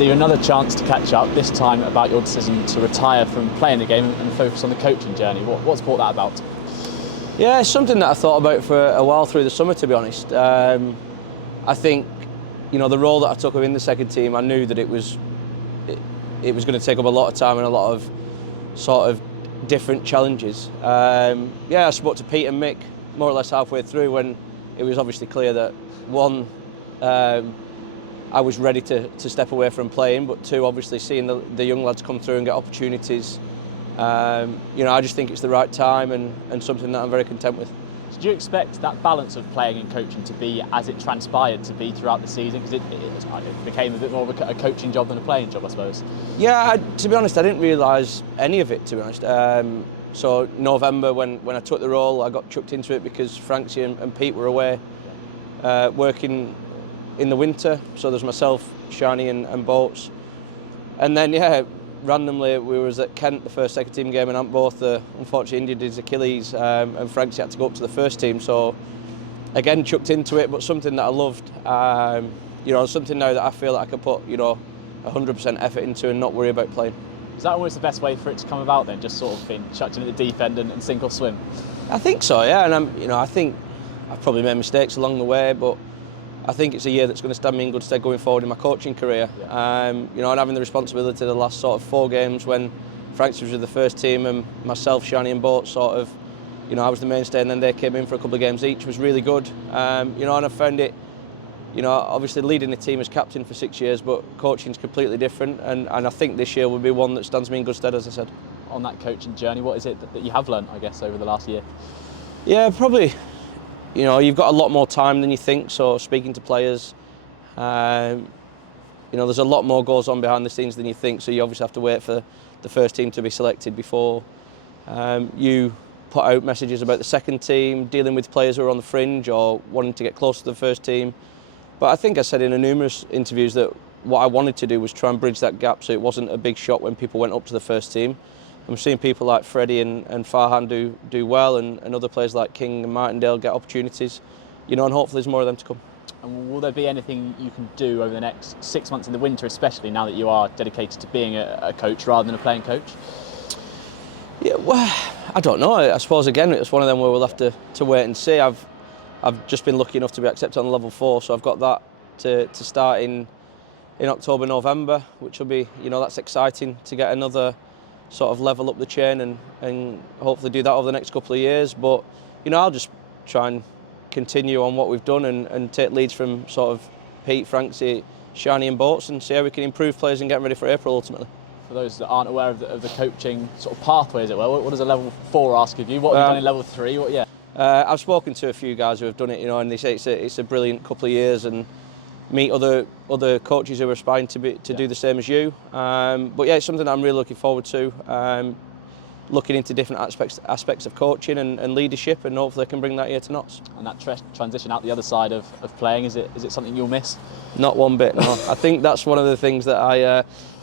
Steve, another chance to catch up, this time about your decision to retire from playing the game and focus on the coaching journey. What's brought that about? Yeah, it's something that I thought about for a while through the summer, to be honest. I think, the role that I took in the second team, I knew that it was going to take up a lot of time and a lot of sort of different challenges. I spoke to Pete and Mick more or less halfway through when it was obviously clear that, one, I was ready to step away from playing, but two, obviously seeing the young lads come through and get opportunities, I just think it's the right time and something that I'm very content with. Did you expect that balance of playing and coaching to be as it transpired to be throughout the season? Because it became a bit more of a coaching job than a playing job, I suppose. Yeah, to be honest, I didn't realise any of it, to be honest. So November, when I took the role, I got chucked into it because Francie and Pete were away working in the winter. So there's myself, Shani and Boats. And then, randomly we was at Kent, the first second team game, and Ant both unfortunately injured his Achilles, and Francie had to go up to the first team. So again, chucked into it, but something that I loved. Something now that I feel that I can put 100% effort into and not worry about playing. Is that always the best way for it to come about then, just sort of being chucked into the deep end and sink or swim? I think so, yeah, and I think I've probably made mistakes along the way, but I think it's a year that's going to stand me in good stead going forward in my coaching career. Yeah. And having the responsibility of the last sort of 4 games when Francis was with the first team and myself, Shani and Boat I was the mainstay, and then they came in for a couple of games each, was really good. And I found it, obviously leading the team as captain for 6 years, but coaching's completely different, and I think this year will be one that stands me in good stead, as I said. On that coaching journey, what is it that you have learned, I guess, over the last year? Yeah, probably. You've got a lot more time than you think, so speaking to players, there's a lot more goes on behind the scenes than you think, so you obviously have to wait for the first team to be selected before you put out messages about the second team, dealing with players who are on the fringe or wanting to get close to the first team. But I think I said in numerous interviews that what I wanted to do was try and bridge that gap so it wasn't a big shock when people went up to the first team. I'm seeing people like Freddie and Farhan do well, and other players like King and Martindale get opportunities, and hopefully there's more of them to come. And will there be anything you can do over the next 6 months in the winter, especially now that you are dedicated to being a coach rather than a playing coach? Yeah, well, I don't know. I suppose again it's one of them where we'll have to wait and see. I've just been lucky enough to be accepted on level 4, so I've got that to start in October, November, which will be, that's exciting to get another sort of level up the chain and hopefully do that over the next couple of years. But I'll just try and continue on what we've done and take leads from sort of Pete, Francie, Shani and Boats, and see how we can improve players and get them ready for April ultimately. For those that aren't aware of the coaching sort of pathway, as it were, what does a level 4 ask of you? What have you done in level 3? I've spoken to a few guys who have done it, and they say it's a brilliant couple of years, and meet other coaches who are aspiring to do the same as you. But yeah, it's something that I'm really looking forward to. Looking into different aspects of coaching and leadership, and hopefully I can bring that here to Notts. And that transition out the other side of playing, is it something you'll miss? Not one bit, no. I think that's one of the things that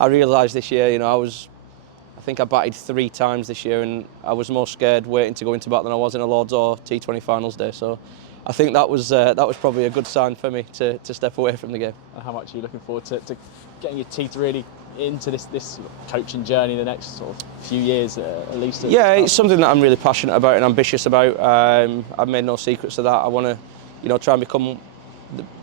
I realised this year. I think I batted 3 times this year, and I was more scared waiting to go into bat than I was in a Lords or T20 finals day. So I think that was probably a good sign for me to step away from the game. And how much are you looking forward to getting your teeth really into this coaching journey the next sort of few years at least? Yeah, it's something that I'm really passionate about and ambitious about. I've made no secrets of that. I want to, try and become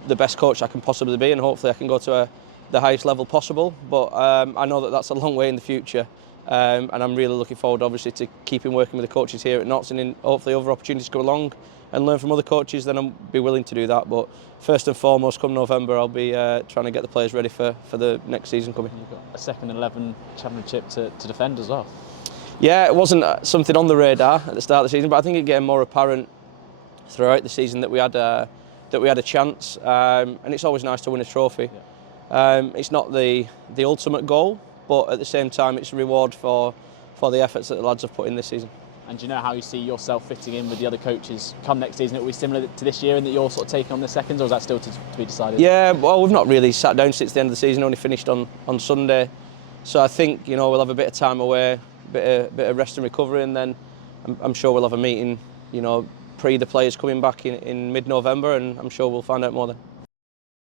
the best coach I can possibly be, and hopefully I can go to the highest level possible. But I know that that's a long way in the future, and I'm really looking forward, obviously, to keeping working with the coaches here at Notts, and hopefully other opportunities come along and learn from other coaches. Then I'll be willing to do that. But first and foremost, come November, I'll be trying to get the players ready for the next season coming. You've got a second 11 championship to defend as well. Yeah, it wasn't something on the radar at the start of the season, but I think it became more apparent throughout the season that we had a chance, and it's always nice to win a trophy. Yeah. It's not the ultimate goal, but at the same time, it's a reward for the efforts that the lads have put in this season. And do you know how you see yourself fitting in with the other coaches come next season? It will be similar to this year in that you're sort of taking on the seconds, or is that still to be decided? Yeah, well, we've not really sat down since the end of the season, only finished on Sunday. So I think, we'll have a bit of time away, bit of rest and recovery, and then I'm sure we'll have a meeting, pre the players coming back in mid-November, and I'm sure we'll find out more then.